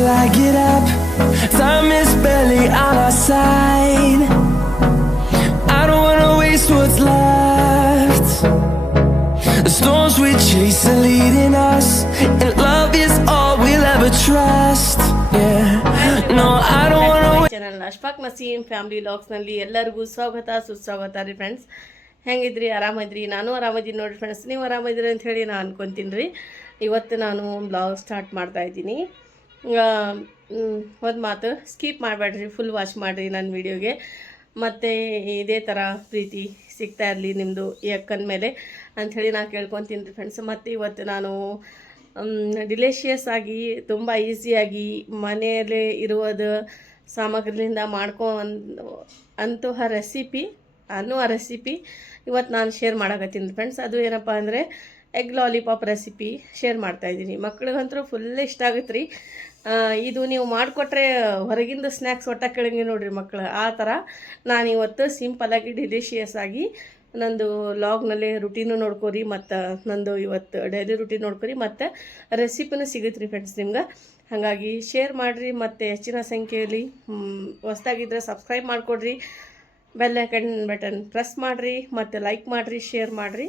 till I get up. Time is barely on our side. I don't wanna waste what's left. The storms we chase are leading us, and love is all we'll ever trust. Yeah, no, I don't wanna wait. Channel Ashfaq Naseem family ಲಾಗ್ಸ್ನಲ್ಲಿ ಎಲ್ಲರಿಗೂ ಸ್ವಾಗತ ಸುಸ್ವಾಗತ ರೀ friends. ಹೆಂಗಿದ್ರಿ? ಆರಾಮಿದ್ರಿ? ನಾನು ಆರಾಮಿದ್ದೀನಿ ನೋಡಿ friends. ನೀವು ಆರಾಮಿದ್ರಿ ಅಂತ ಹೇಳಿ ನಾನು ಅನ್ಕೊತೀನಿ ರೀ. ಇವತ್ತು ನಾನು ಬ್ಲಾಗ್ ಸ್ಟಾರ್ಟ್ ಮಾಡ್ತಾಯಿದ್ದೀನಿ. ಒಂದು ಮಾತು, ಸ್ಕಿಪ್ ಮಾಡಬೇಡ್ರಿ, ಫುಲ್ ವಾಚ್ ಮಾಡಿರಿ ನನ್ನ ವೀಡಿಯೋಗೆ. ಮತ್ತು ಇದೇ ಥರ ಪ್ರೀತಿ ಸಿಗ್ತಾ ಇರಲಿ ನಿಮ್ಮದು ಈ ಅಕ್ಕನ ಮೇಲೆ ಅಂಥೇಳಿ ನಾನು ಕೇಳ್ಕೊತೀನಿ ರೀ ಫ್ರೆಂಡ್ಸ್. ಮತ್ತು ಇವತ್ತು ನಾನು ಡಿಲಿಷಿಯಸ್ ಆಗಿ ತುಂಬ ಈಸಿಯಾಗಿ ಮನೆಯಲ್ಲೇ ಇರುವುದು ಸಾಮಗ್ರಿಯಿಂದ ಅಂತಹ ರೆಸಿಪಿ ಇವತ್ತು ನಾನು ಶೇರ್ ಮಾಡಕತ್ತೀನಿ ಫ್ರೆಂಡ್ಸ್. ಅದು ಏನಪ್ಪ ಅಂದರೆ ಎಗ್ ಲಾಲಿಪಾಪ್ ರೆಸಿಪಿ ಶೇರ್ ಮಾಡ್ತಾಯಿದ್ದೀನಿ. ಮಕ್ಳಿಗಂತೂ ಫುಲ್ ಇಷ್ಟ ಆಗುತ್ತೆ ರೀ. ಇದು ನೀವು ಮಾಡಿಕೊಟ್ರೆ ಹೊರಗಿಂದ ಸ್ನ್ಯಾಕ್ಸ್ ಒಟ್ಟ ಕೆಳಗೆ ನೋಡಿರಿ ಮಕ್ಕಳು. ಆ ಥರ ನಾನು ಇವತ್ತು ಸಿಂಪಲ್ಲಾಗಿ ಡಿಲಿಷಿಯಸ್ ಆಗಿ ನಂದು ಲಾಗ್ನಲ್ಲಿ ರುಟೀನು ನೋಡ್ಕೊರಿ, ಮತ್ತು ನಂದು ಇವತ್ತು ಡೈಲಿ ರುಟೀನ್ ನೋಡ್ಕೊರಿ, ಮತ್ತು ರೆಸಿಪಿನೂ ಸಿಗುತ್ತೆ ರೀ ಫ್ರೆಂಡ್ಸ್ ನಿಮ್ಗೆ. ಹಾಗಾಗಿ ಶೇರ್ ಮಾಡಿರಿ, ಮತ್ತು ಹೆಚ್ಚಿನ ಸಂಖ್ಯೆಯಲ್ಲಿ ಹೊಸ್ದಾಗಿದ್ದರೆ ಸಬ್ಸ್ಕ್ರೈಬ್ ಮಾಡಿಕೊಡ್ರಿ, ಬೆಲ್ ಐಕನ್ ಬಟನ್ ಪ್ರೆಸ್ ಮಾಡಿರಿ, ಮತ್ತು ಲೈಕ್ ಮಾಡಿರಿ, ಶೇರ್ ಮಾಡಿರಿ,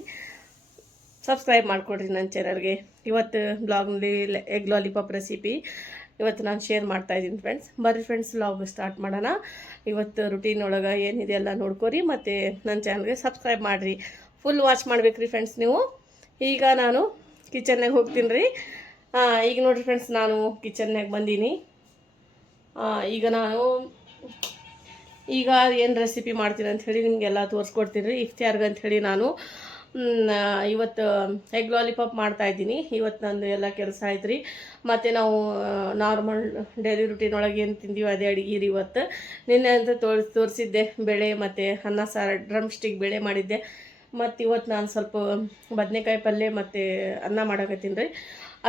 ಸಬ್ಸ್ಕ್ರೈಬ್ ಮಾಡಿಕೊಡ್ರಿ ನನ್ನ ಚಾನಲ್ಗೆ. ಇವತ್ತು ಬ್ಲಾಗ್ನಲ್ಲಿ ಎಗ್ ಲಾಲಿಪಾಪ್ ರೆಸಿಪಿ ಇವತ್ತು ನಾನು ಶೇರ್ ಮಾಡ್ತಾಯಿದ್ದೀನಿ ಫ್ರೆಂಡ್ಸ್. ಬರ್ರಿ ಫ್ರೆಂಡ್ಸ್, ಬ್ಲಾಗ್ ಸ್ಟಾರ್ಟ್ ಮಾಡೋಣ. ಇವತ್ತು ರುಟೀನ್ ಒಳಗೆ ಏನಿದೆ ಎಲ್ಲ ನೋಡ್ಕೊರಿ, ಮತ್ತು ನನ್ನ ಚಾನಲ್ಗೆ ಸಬ್ಸ್ಕ್ರೈಬ್ ಮಾಡಿರಿ. ಫುಲ್ ವಾಚ್ ಮಾಡ್ಬೇಕ್ರಿ ಫ್ರೆಂಡ್ಸ್ ನೀವು. ಈಗ ನಾನು ಕಿಚನ್ನಾಗ ಹೋಗ್ತೀನಿ ರೀ. ಈಗ ನೋಡಿರಿ ಫ್ರೆಂಡ್ಸ್, ನಾನು ಕಿಚನ್ನಾಗ ಬಂದೀನಿ. ಈಗ ಏನು ರೆಸಿಪಿ ಮಾಡ್ತೀನಿ ಅಂಥೇಳಿ ನಿಮಗೆಲ್ಲ ತೋರಿಸ್ಕೊಡ್ತೀನಿ ರೀ. ಇಫ್ತಿಯಾರ್ಗೆ ಅಂಥೇಳಿ ನಾನು ಇವತ್ತು ಎಗ್ ಲಾಲಿಪಾಪ್ ಮಾಡ್ತಾಯಿದ್ದೀನಿ. ಇವತ್ತು ನಂದು ಎಲ್ಲ ಕೆಲಸ ಆಯ್ತು ರೀ. ಮತ್ತು ನಾವು ನಾರ್ಮಲ್ ಡೈಲಿ ರುಟೀನ್ ಒಳಗೆ ಏನು ತಿಂದೀವಿ ಅದೇ ಅಡುಗೆ ರೀ ಇವತ್ತು. ನಿನ್ನೆ ಅಂತ ತೋರಿಸಿದ್ದೆ ಬೇಳೆ ಮತ್ತು ಅನ್ನ ಸಾರು, ಡ್ರಮ್ ಸ್ಟಿಕ್ ಬೇಳೆ ಮಾಡಿದ್ದೆ. ಮತ್ತು ಇವತ್ತು ನಾನು ಸ್ವಲ್ಪ ಬದನೆಕಾಯಿ ಪಲ್ಯ ಮತ್ತು ಅನ್ನ ಮಾಡಕತ್ತೀನಿ ರೀ.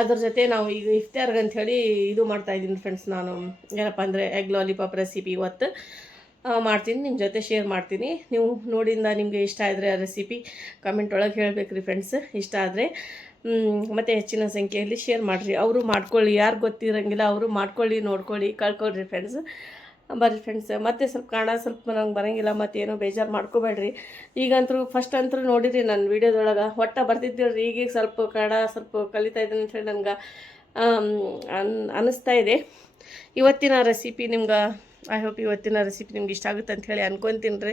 ಅದ್ರ ಜೊತೆ ನಾವು ಈಗ ಇಫ್ತಿಯಾರ್ಗೆ ಅಂಥೇಳಿ ಇದು ಮಾಡ್ತಾಯಿದ್ದೀನಿ ಫ್ರೆಂಡ್ಸ್. ನಾನು ಏನಪ್ಪ ಅಂದರೆ ಎಗ್ ಲಾಲಿಪಾಪ್ ರೆಸಿಪಿ ಇವತ್ತು ಮಾಡ್ತೀನಿ, ನಿಮ್ಮ ಜೊತೆ ಶೇರ್ ಮಾಡ್ತೀನಿ. ನೀವು ನೋಡಿಂದ ನಿಮಗೆ ಇಷ್ಟ ಆದರೆ ಆ ರೆಸಿಪಿ ಕಮೆಂಟ್ ಒಳಗೆ ಹೇಳಬೇಕು ರೀ ಫ್ರೆಂಡ್ಸ್. ಇಷ್ಟ ಆದರೆ ಮತ್ತು ಹೆಚ್ಚಿನ ಸಂಖ್ಯೆಯಲ್ಲಿ ಶೇರ್ ಮಾಡಿರಿ. ಅವರು ಮಾಡ್ಕೊಳ್ಳಿ, ಯಾರು ಗೊತ್ತಿರೋಂಗಿಲ್ಲ ಅವರು ಮಾಡ್ಕೊಳ್ಳಿ, ನೋಡ್ಕೊಳ್ಳಿ, ಕಳ್ಕೊಳ್ರಿ ಫ್ರೆಂಡ್ಸ್. ಬರ್ರಿ ಫ್ರೆಂಡ್ಸ್. ಮತ್ತು ಸ್ವಲ್ಪ ಕನ್ನಡ ಸ್ವಲ್ಪ ನಂಗೆ ಬರೋಂಗಿಲ್ಲ, ಮತ್ತೇನೋ ಬೇಜಾರು ಮಾಡ್ಕೋಬೇಡ್ರಿ. ಈಗಂತೂ ಫಸ್ಟ್ ಅಂತೂ ನೋಡಿರಿ ನನ್ನ ವೀಡಿಯೋದೊಳಗೆ ಒಟ್ಟ ಬರ್ತಿದ್ದೀರಿ. ಈಗೀಗ ಸ್ವಲ್ಪ ಕನ್ನಡ ಸ್ವಲ್ಪ ಕಲಿತಾ ಇದ್ದೀನಿ ಅಂತೇಳಿ ನನಗೆ ಅನ್ನಿಸ್ತಾ ಇದೆ. ಇವತ್ತಿನ ರೆಸಿಪಿ ನಿಮ್ಗೆ ಐ ಹೋಪ್ ಇವತ್ತಿನ ರೆಸಿಪಿ ನಿಮ್ಗೆ ಇಷ್ಟ ಆಗುತ್ತೆ ಅಂಥೇಳಿ ಅನ್ಕೊತೀನಿ ರೀ.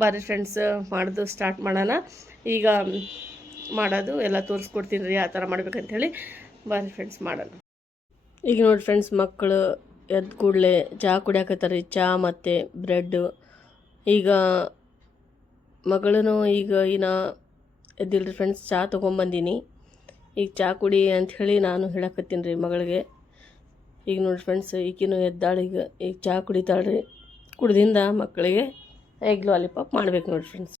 ಬರ್ರಿ ಫ್ರೆಂಡ್ಸ್, ಮಾಡೋದು ಸ್ಟಾರ್ಟ್ ಮಾಡೋಣ. ಈಗ ಮಾಡೋದು ಎಲ್ಲ ತೋರಿಸ್ಕೊಡ್ತೀನಿ ರೀ ಯಾವ ಥರ ಮಾಡ್ಬೇಕಂಥೇಳಿ. ಬರ್ರಿ ಫ್ರೆಂಡ್ಸ್ ಮಾಡೋಣ. ಈಗ ನೋಡಿ ಫ್ರೆಂಡ್ಸ್, ಮಕ್ಕಳು ಎದ್ದು ಕೂಡಲೇ ಚಹಾ ಕುಡಿಯಾಕತ್ತಾರೆ, ಚಹಾ ಮತ್ತು ಬ್ರೆಡ್ಡು. ಈಗ ಮಗಳೂ ಈಗ ಎದ್ದಿಲ್ರಿ ಫ್ರೆಂಡ್ಸ್, ಚಹಾ ತೊಗೊಂಬಂದೀನಿ. ಈಗ ಚಹಾ ಕುಡಿ ಅಂಥೇಳಿ ನಾನು ಹೇಳಕತ್ತೀನಿ ರೀ ಮಗಳಿಗೆ. ಈಗ ನೋಡಿ ಫ್ರೆಂಡ್ಸ್, ಈಗಿನೂ ಎದ್ದಾಳು. ಈಗ ಚಹಾ ಕುಡಿತಾಳ್ರಿ. ಕುಡ್ದಿಂದ ಮಕ್ಕಳಿಗೆ ಎಗ್ ಲಾಲಿಪಾಪ್ ಮಾಡ್ಬೇಕು ನೋಡಿ ಫ್ರೆಂಡ್ಸ್.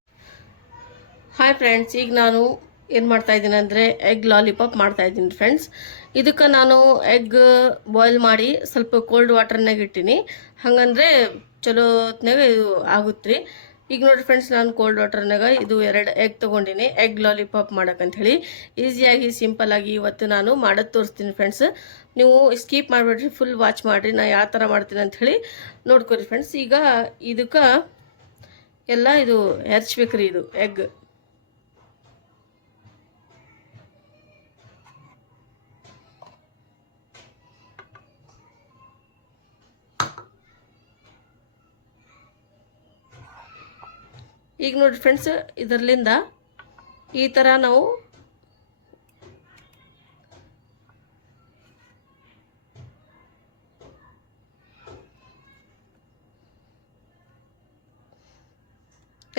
ಹಾಯ್ ಫ್ರೆಂಡ್ಸ್, ಈಗ ನಾನು ಏನು ಮಾಡ್ತಾಯಿದ್ದೀನಿ ಅಂದರೆ ಎಗ್ ಲಾಲಿಪಾಪ್ ಮಾಡ್ತಾಯಿದ್ದೀನಿ ಫ್ರೆಂಡ್ಸ್. ಇದಕ್ಕೆ ನಾನು ಎಗ್ ಬಾಯ್ಲ್ ಮಾಡಿ ಸ್ವಲ್ಪ ಕೋಲ್ಡ್ ವಾಟರ್ನಾಗ ಇಟ್ಟೀನಿ. ಹಾಗಂದರೆ ಚಲೋ ಹೊತ್ನಾಗ ಇದು ಆಗುತ್ತೆ ರೀ. ಈಗ ನೋಡಿ ಫ್ರೆಂಡ್ಸ್, ನಾನು ಕೋಲ್ಡ್ ವಾಟರ್ನಾಗ ಇದು 2 ಎಗ್ ತೊಗೊಂಡಿನಿ ಎಗ್ ಲಾಲಿಪಾಪ್ ಮಾಡೋಕ್ಕಂಥೇಳಿ. ಈಸಿಯಾಗಿ ಸಿಂಪಲ್ಲಾಗಿ ಇವತ್ತು ನಾನು ಮಾಡೋದು ತೋರಿಸ್ತೀನಿ ಫ್ರೆಂಡ್ಸ್. ನೀವು ಸ್ಕಿಪ್ ಮಾಡಿಬಿಡ್ರಿ, ಫುಲ್ ವಾಚ್ ಮಾಡಿರಿ, ನಾನು ಯಾವ ಥರ ಮಾಡ್ತೀನಿ ಅಂಥೇಳಿ ನೋಡ್ಕೊರಿ ಫ್ರೆಂಡ್ಸ್. ಈಗ ಇದಕ್ಕೆ ಎಲ್ಲ ಇದು ಹೆರ್ಚ್ಬೇಕು ರೀ, ಇದು ಎಗ್. ಈಗ ನೋಡಿ ಫ್ರೆಂಡ್ಸ್, ಇದರಲ್ಲಿಂದ ಈ ಥರ ನಾವು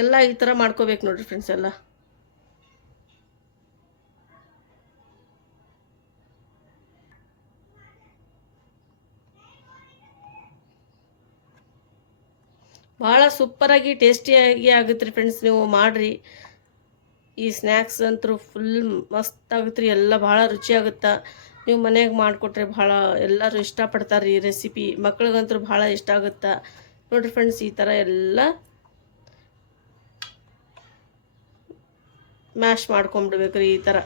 ಎಲ್ಲ ಈ ಥರ ಮಾಡ್ಕೋಬೇಕು ನೋಡಿರಿ ಫ್ರೆಂಡ್ಸ್. ಎಲ್ಲ ಭಾಳ ಸೂಪರಾಗಿ ಟೇಸ್ಟಿಯಾಗಿ ಆಗುತ್ತೆ ರೀ ಫ್ರೆಂಡ್ಸ್. ನೀವು ಮಾಡಿರಿ, ಈ ಸ್ನ್ಯಾಕ್ಸ್ ಅಂತೂ ಫುಲ್ ಮಸ್ತ್ ಆಗುತ್ತೆ ರೀ. ಎಲ್ಲ ಭಾಳ ರುಚಿಯಾಗುತ್ತೆ. ನೀವು ಮನೆಯಾಗ ಮಾಡಿಕೊಟ್ರೆ ಭಾಳ ಎಲ್ಲರೂ ಇಷ್ಟಪಡ್ತಾರೆ ರೀ ರೆಸಿಪಿ. ಮಕ್ಳಿಗಂತೂ ಭಾಳ ಇಷ್ಟ ಆಗುತ್ತೆ ನೋಡಿರಿ ಫ್ರೆಂಡ್ಸ್. ಈ ಥರ ಎಲ್ಲ ಮ್ಯಾಶ್ ಮಾಡ್ಕೊಂಬಿಡ್ಬೇಕು ರೀ ಈ ಥರ.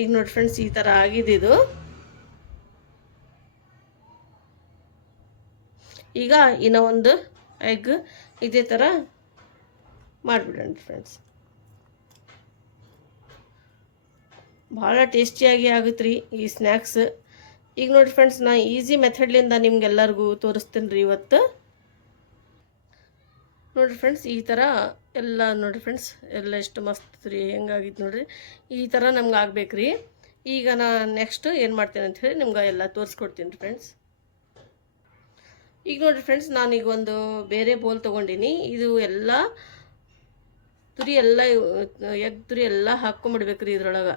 ಈಗ ನೋಡಿ ಫ್ರೆಂಡ್ಸ್, ಈ ಥರ ಆಗಿದೆ ಇದು. ಈಗ ಇನ್ನೂ ಒಂದು ಎಗ್ ಇದೇ ಥರ ಮಾಡಿಬಿಡೋಣ ಫ್ರೆಂಡ್ಸ್. ಭಾಳ ಟೇಸ್ಟಿಯಾಗಿ ಆಗುತ್ತೆ ರೀ ಈ ಸ್ನ್ಯಾಕ್ಸ್. ಈಗ ನೋಡಿ ಫ್ರೆಂಡ್ಸ್, ನಾ ಈಸಿ ಮೆಥಡ್ಲಿಂದ ನಿಮ್ಗೆಲ್ಲರಿಗೂ ತೋರಿಸ್ತೀನಿ ರೀ ಇವತ್ತು. ನೋಡಿರಿ ಫ್ರೆಂಡ್ಸ್, ಈ ಥರ ಎಲ್ಲ ನೋಡಿರಿ ಫ್ರೆಂಡ್ಸ್, ಎಲ್ಲ ಎಷ್ಟು ಮಸ್ತ್ ರೀ, ಹೆಂಗಾಗಿತ್ತು ನೋಡಿರಿ. ಈ ಥರ ನಮ್ಗೆ ಆಗ್ಬೇಕು ರೀ. ಈಗ ನಾನು ನೆಕ್ಸ್ಟ್ ಏನು ಮಾಡ್ತೇನೆ ಅಂತ ಹೇಳಿ ನಿಮ್ಗೆ ಎಲ್ಲ ತೋರಿಸ್ಕೊಡ್ತೀನಿ ರೀ ಫ್ರೆಂಡ್ಸ್. ಈಗ ನೋಡಿರಿ ಫ್ರೆಂಡ್ಸ್, ನಾನೀಗ ಒಂದು ಬೇರೆ ಬೋಲ್ ತೊಗೊಂಡಿನಿ. ಇದು ಎಲ್ಲ ತುರಿ ಎಲ್ಲ ಎಗ್ ತುರಿ ಎಲ್ಲ ಹಾಕ್ಕೊಂಬಿಡ್ಬೇಕು ರೀ ಇದ್ರೊಳಗೆ.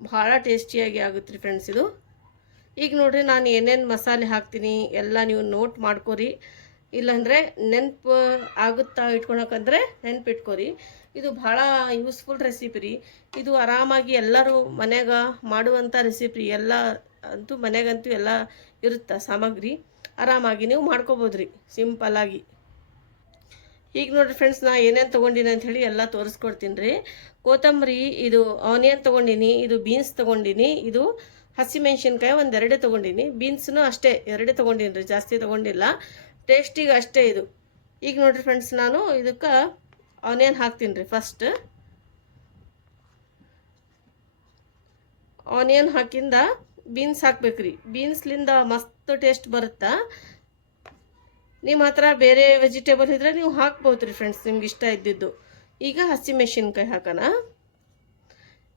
ಭಾಳ ಟೇಸ್ಟಿಯಾಗಿ ಆಗುತ್ತೆ ರೀ ಫ್ರೆಂಡ್ಸ್ ಇದು. ಈಗ ನೋಡಿರಿ, ನಾನು ಏನೇನು ಮಸಾಲೆ ಹಾಕ್ತೀನಿ ಎಲ್ಲ ನೀವು ನೋಟ್ ಮಾಡ್ಕೊರಿ. ಇಲ್ಲಾಂದರೆ ನೆನಪು ಆಗುತ್ತಾ ಇಟ್ಕೊಳಕಂದ್ರೆ ನೆನಪಿಟ್ಕೊರಿ. ಇದು ಭಾಳ ಯೂಸ್ಫುಲ್ ರೆಸಿಪಿ ರೀ. ಇದು ಆರಾಮಾಗಿ ಎಲ್ಲರೂ ಮನ್ಯಾಗ ಮಾಡುವಂಥ ರೆಸಿಪಿ. ಎಲ್ಲ ಅಂತೂ ಮನೆಗಂತೂ ಎಲ್ಲ ಇರುತ್ತೆ ಸಾಮಗ್ರಿ, ಆರಾಮಾಗಿ ನೀವು ಮಾಡ್ಕೋಬೋದು ರೀ ಸಿಂಪಲ್ಲಾಗಿ. ಈಗ ನೋಡಿರಿ ಫ್ರೆಂಡ್ಸ್, ನಾ ಏನೇನು ತೊಗೊಂಡಿನಿ ಅಂಥೇಳಿ ಎಲ್ಲ ತೋರಿಸ್ಕೊಡ್ತೀನಿ ರೀ. ಕೊತ್ತಂಬರಿ, ಇದು ಆನಿಯನ್ ತೊಗೊಂಡಿನಿ, ಇದು ಬೀನ್ಸ್ ತೊಗೊಂಡಿನಿ, ಇದು ಹಸಿಮೆಣ್ಸಿನ್ಕಾಯಿ ಒಂದೆರಡೇ ತೊಗೊಂಡಿನಿ, ಬೀನ್ಸ್ನು ಅಷ್ಟೇ ಎರಡೇ ತೊಗೊಂಡಿನಿ ರೀ, ಜಾಸ್ತಿ ತೊಗೊಂಡಿಲ್ಲ, ಟೇಸ್ಟಿಗೆ ಅಷ್ಟೇ ಇದು. ಈಗ ನೋಡಿರಿ ಫ್ರೆಂಡ್ಸ್, ನಾನು ಇದಕ್ಕೆ ಆನಿಯನ್ ಹಾಕ್ತೀನಿ ರೀ. ಫಸ್ಟ್ ಆನಿಯನ್ ಹಾಕಿಂದ ಬೀನ್ಸ್ ಹಾಕ್ಬೇಕ್ರಿ. ಬೀನ್ಸ್ಲಿಂದ ಮಸ್ತ್ ಟೇಸ್ಟ್ ಬರುತ್ತಾ. ನಿಮ್ಮ ಹತ್ರ ಬೇರೆ ವೆಜಿಟೇಬಲ್ ಇದ್ರೆ ನೀವು ಹಾಕ್ಬೋದು ರೀ ಫ್ರೆಂಡ್ಸ್, ನಿಮ್ಗೆ ಇಷ್ಟ ಇದ್ದಿದ್ದು. ಈಗ ಹಸಿಮೆಣ್ಸಿನ್ಕಾಯಿ ಹಾಕೋಣ.